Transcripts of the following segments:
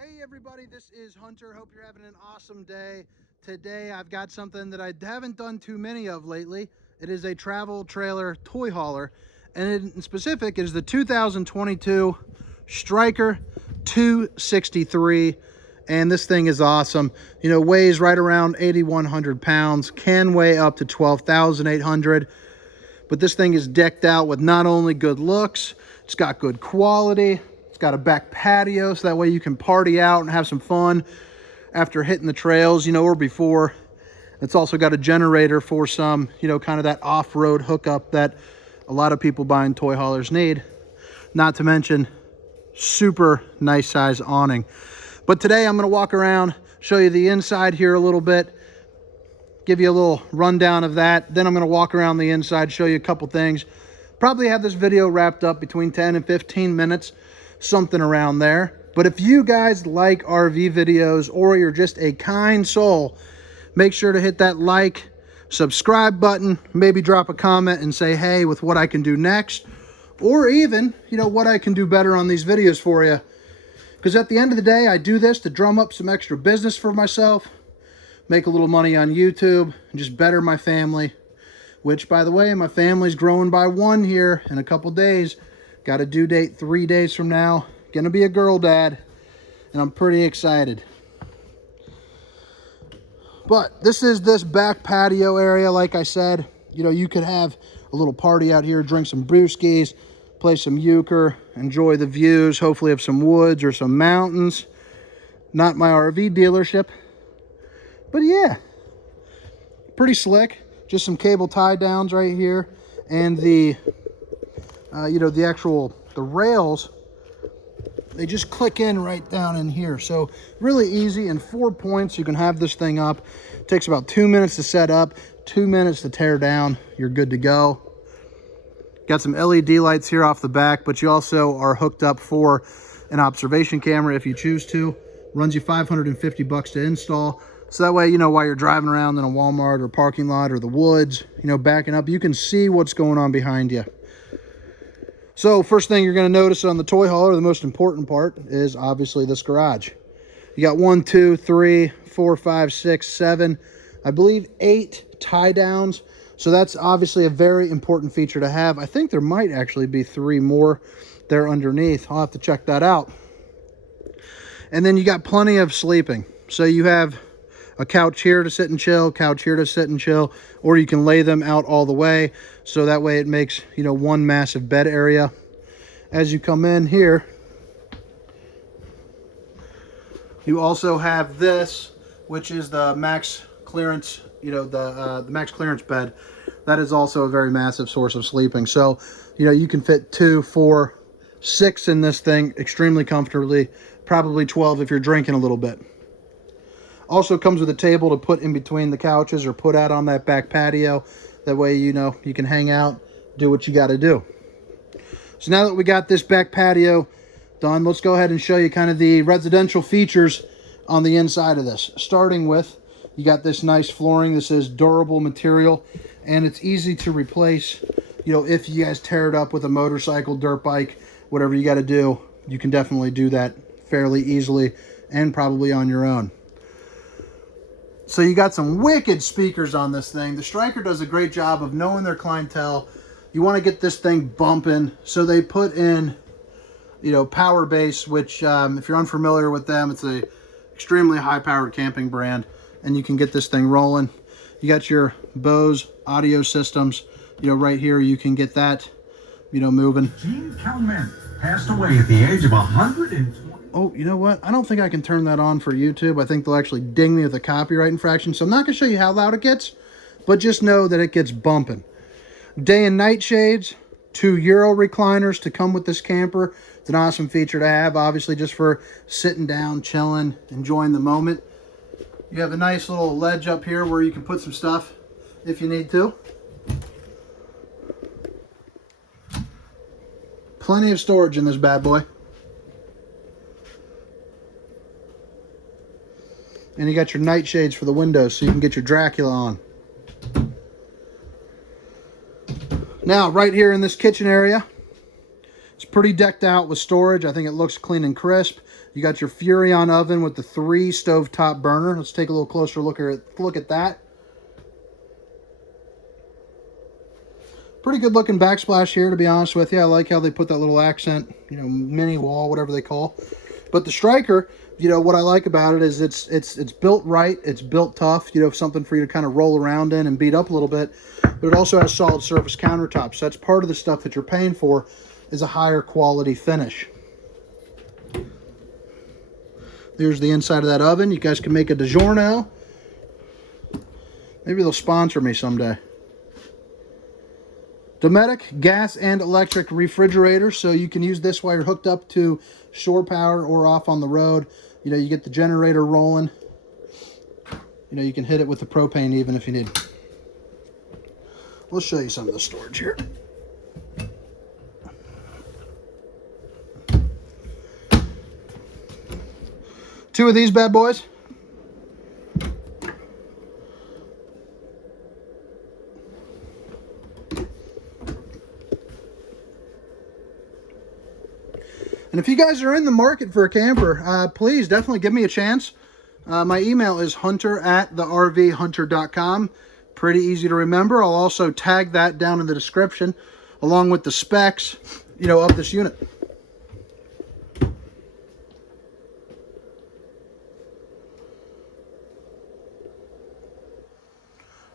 Hey everybody, this is Hunter. Hope you're having an awesome day. Today I've got something that I haven't done too many of lately. It is a travel trailer toy hauler, and in specific it is the 2022 Stryker 263, and this thing is awesome. You know, weighs right around 8,100 pounds, can weigh up to 12,800, but this thing is decked out with not only good looks, it's got good quality. Got a back patio, so that way you can party out and have some fun after hitting the trails, you know, or before. It's also got a generator for some, you know, kind of that off-road hookup that a lot of people buying toy haulers need. Not to mention, super nice size awning. But today I'm going to walk around, show you the inside here a little bit, give you a little rundown of that. Then I'm going to walk around the inside, show you a couple things. Probably have this video wrapped up between 10 and 15 minutes. Something around there. But if you guys like RV videos or you're just a kind soul, make sure to hit that like, subscribe button, maybe drop a comment and say hey with what I can do next, or even, you know, what I can do better on these videos for you. Because at the end of the day, I do this to drum up some extra business for myself, make a little money on YouTube, and just better my family, which, by the way, my family's growing by one here in a couple days. Got a due date 3 days from now. Gonna be a girl dad, and I'm pretty excited. But this is this back patio area. Like I said, you know, you could have a little party out here, drink some brewskis, play some euchre, enjoy the views, hopefully have some woods or some mountains. Not my RV dealership, but yeah, pretty slick. Just some cable tie downs right here, and the you know, the rails, they just click in right down in here. So really easy. In 4 points, you can have this thing up. It takes about 2 minutes to set up, 2 minutes to tear down. You're good to go. Got some LED lights here off the back, but you also are hooked up for an observation camera if you choose to. Runs you $550 to install. So that way, you know, while you're driving around in a Walmart or parking lot or the woods, you know, backing up, you can see what's going on behind you. So first thing you're going to notice on the toy hauler, the most important part, is obviously this garage. You got 1, 2, 3, 4, 5, 6, 7, I believe 8 tie downs. So that's obviously a very important feature to have. I think there might actually be 3 more there underneath. I'll have to check that out. And then you got plenty of sleeping. So you have a couch here to sit and chill, couch here to sit and chill, or you can lay them out all the way. So that way it makes, you know, one massive bed area. As you come in here, you also have this, which is the max clearance, you know, the max clearance bed. That is also a very massive source of sleeping. So, you know, you can fit 2, 4, 6 in this thing extremely comfortably, probably 12 if you're drinking a little bit. Also comes with a table to put in between the couches or put out on that back patio. That way, you know, you can hang out, do what you got to do. So now that we got this back patio done, let's go ahead and show you kind of the residential features on the inside of this. Starting with, you got this nice flooring. This is durable material, and it's easy to replace. You know, if you guys tear it up with a motorcycle, dirt bike, whatever you got to do, you can definitely do that fairly easily and probably on your own. So you got some wicked speakers on this thing. The Stryker does a great job of knowing their clientele. You want to get this thing bumping, so they put in, you know, Power Base, which if you're unfamiliar with them, it's a extremely high-powered camping brand, and you can get this thing rolling. You got your Bose audio systems, you know, right here. You can get that, you know, moving. Gene Kelman passed away at the age of 120. Oh, you know what? I don't think I can turn that on for YouTube. I think they'll actually ding me with a copyright infraction. So I'm not going to show you how loud it gets, but just know that it gets bumping. Day and night shades, 2 Euro recliners to come with this camper. It's an awesome feature to have, obviously, just for sitting down, chilling, enjoying the moment. You have a nice little ledge up here where you can put some stuff if you need to. Plenty of storage in this bad boy. And you got your night shades for the windows so you can get your Dracula on. Now, right here in this kitchen area, It's pretty decked out with storage. I think it looks clean and crisp. You got your Furrion oven with the 3 stovetop burner. Let's take a little closer look at that. Pretty good looking backsplash here, to be honest with you. I like how they put that little accent, you know, mini wall, whatever they call. But the Stryker, you know, what I like about it is it's built right, it's built tough, you know, something for you to kind of roll around in and beat up a little bit. But it also has solid surface countertops. So that's part of the stuff that you're paying for, is a higher quality finish. There's the inside of that oven. You guys can make a DiGiorno. Maybe they'll sponsor me someday. Dometic gas and electric refrigerator, so you can use this while you're hooked up to shore power or off on the road. You know, you get the generator rolling. You know, you can hit it with the propane even if you need. We'll show you some of the storage here. Two of these bad boys. And if you guys are in the market for a camper, please definitely give me a chance. My email is hunter@thervhunter.com. Pretty easy to remember. I'll also tag that down in the description along with the specs, you know, of this unit.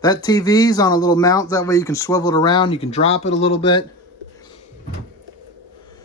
That TV's on a little mount. That way you can swivel it around. You can drop it a little bit.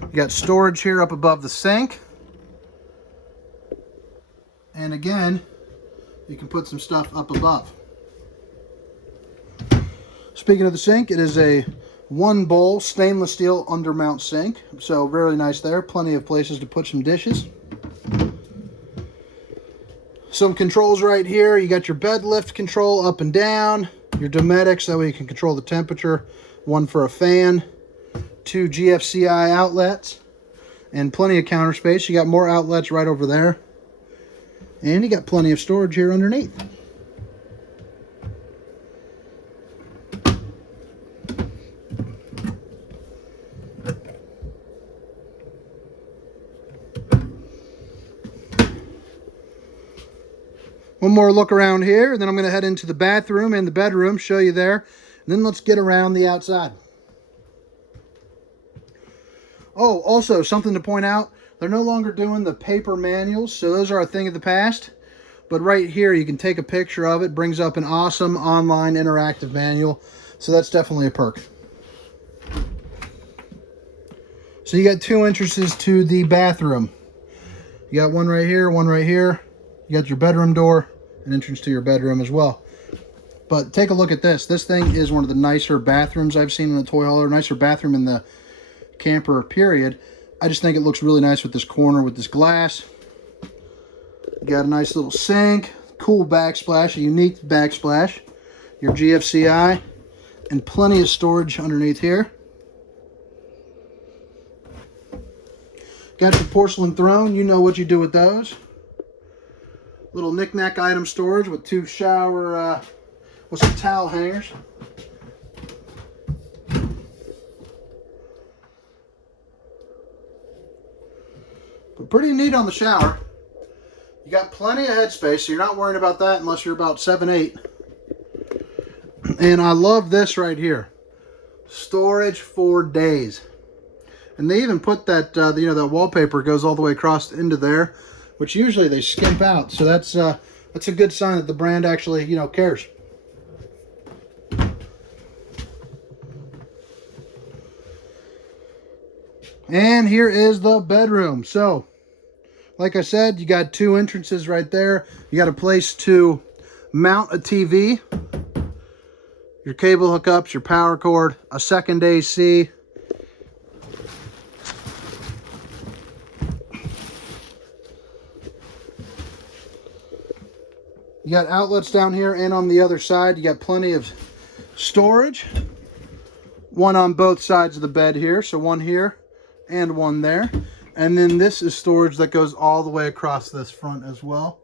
You got storage here up above the sink. And again, you can put some stuff up above. Speaking of the sink, it is a 1-bowl stainless steel undermount sink. So very nice there. Plenty of places to put some dishes. Some controls right here. You got your bed lift control up and down. Your Dometics, that way you can control the temperature. One for a fan. 2 GFCI outlets. And plenty of counter space. You got more outlets right over there. And you got plenty of storage here underneath. One more look around here, and then I'm going to head into the bathroom and the bedroom, show you there. And then let's get around the outside. Oh, also something to point out, they're no longer doing the paper manuals, so those are a thing of the past. But right here, you can take a picture of it, brings up an awesome online interactive manual. So that's definitely a perk. So you got 2 entrances to the bathroom. You got one right here, one right here. You got your bedroom door, an entrance to your bedroom as well. But take a look at this. This thing is one of the nicer bathrooms I've seen in a toy hauler. Nicer bathroom in the camper period. I just think it looks really nice with this corner, with this glass. You got a nice little sink, cool backsplash, a unique backsplash. Your GFCI, and plenty of storage underneath here. Got your porcelain throne. You know what you do with those. Little knick-knack item storage with 2 shower, with some towel hangers. But pretty neat on the shower. You got plenty of headspace, so you're not worrying about that unless you're about 7'8". And I love this right here. Storage for days. And they even put that, you know, that wallpaper goes all the way across into there, which usually they skimp out. So that's a good sign that the brand actually, you know, cares. And here is the bedroom. So, like I said, you got 2 entrances right there. You got a place to mount a TV, your cable hookups, your power cord, a second AC. You got outlets down here and on the other side. You got plenty of storage. One on both sides of the bed here. So one here and one there. And then this is storage that goes all the way across this front as well.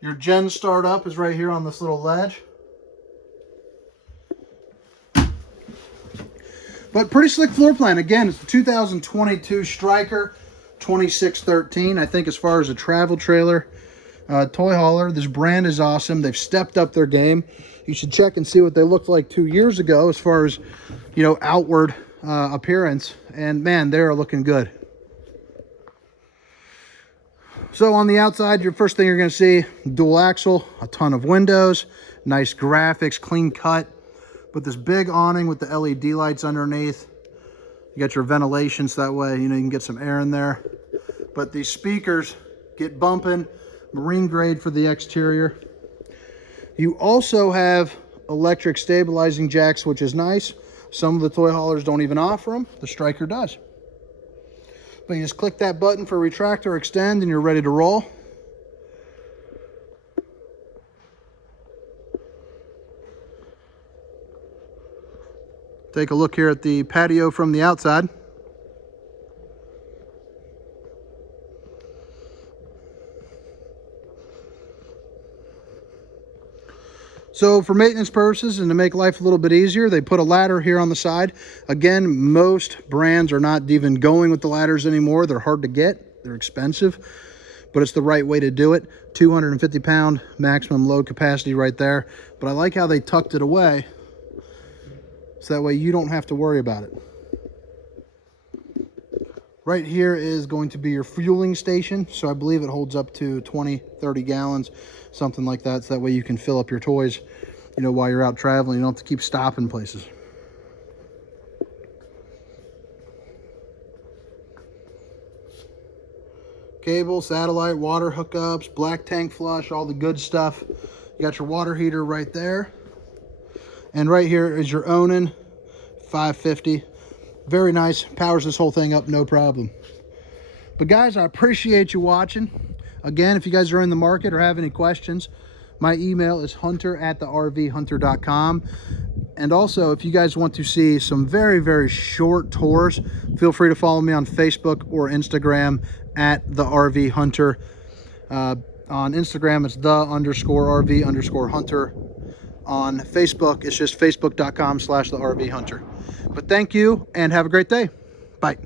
Your gen startup is right here on this little ledge. But But pretty slick floor plan. Again, it's the 2022 Stryker 2613. I think as far as a travel trailer toy hauler, this brand is awesome. They've stepped up their game. You should check and see what they looked like 2 years ago as far as, you know, outward appearance. And man, they're looking good. So on the outside, your first thing you're going to see, dual axle, a ton of windows, nice graphics, clean cut. But this big awning with the LED lights underneath. You got your ventilation, so that way, you know, you can get some air in there. But these speakers get bumping, marine grade for the exterior. You also have electric stabilizing jacks, which is nice. Some of the toy haulers don't even offer them. The Stryker does. But you just click that button for retract or extend and you're ready to roll. Take a look here at the patio from the outside. So for maintenance purposes and to make life a little bit easier, they put a ladder here on the side. Again, most brands are not even going with the ladders anymore. They're hard to get, they're expensive, but it's the right way to do it. 250-pound maximum load capacity right there. But I like how they tucked it away, so that way you don't have to worry about it. Right here is going to be your fueling station. So I believe it holds up to 20, 30 gallons, something like that. So that way you can fill up your toys, you know, while you're out traveling. You don't have to keep stopping places. Cable, satellite, water hookups, black tank flush, all the good stuff. You got your water heater right there. And right here is your Onan 550. Very nice. Powers this whole thing up, no problem. But guys, I appreciate you watching. Again, if you guys are in the market or have any questions, my email is hunter@thervhunter.com. And also, if you guys want to see some very, very short tours, feel free to follow me on Facebook or Instagram @thervhunter. On Instagram, it's _RV_hunter. On Facebook, it's just facebook.com/thervhunter. But thank you and have a great day. Bye.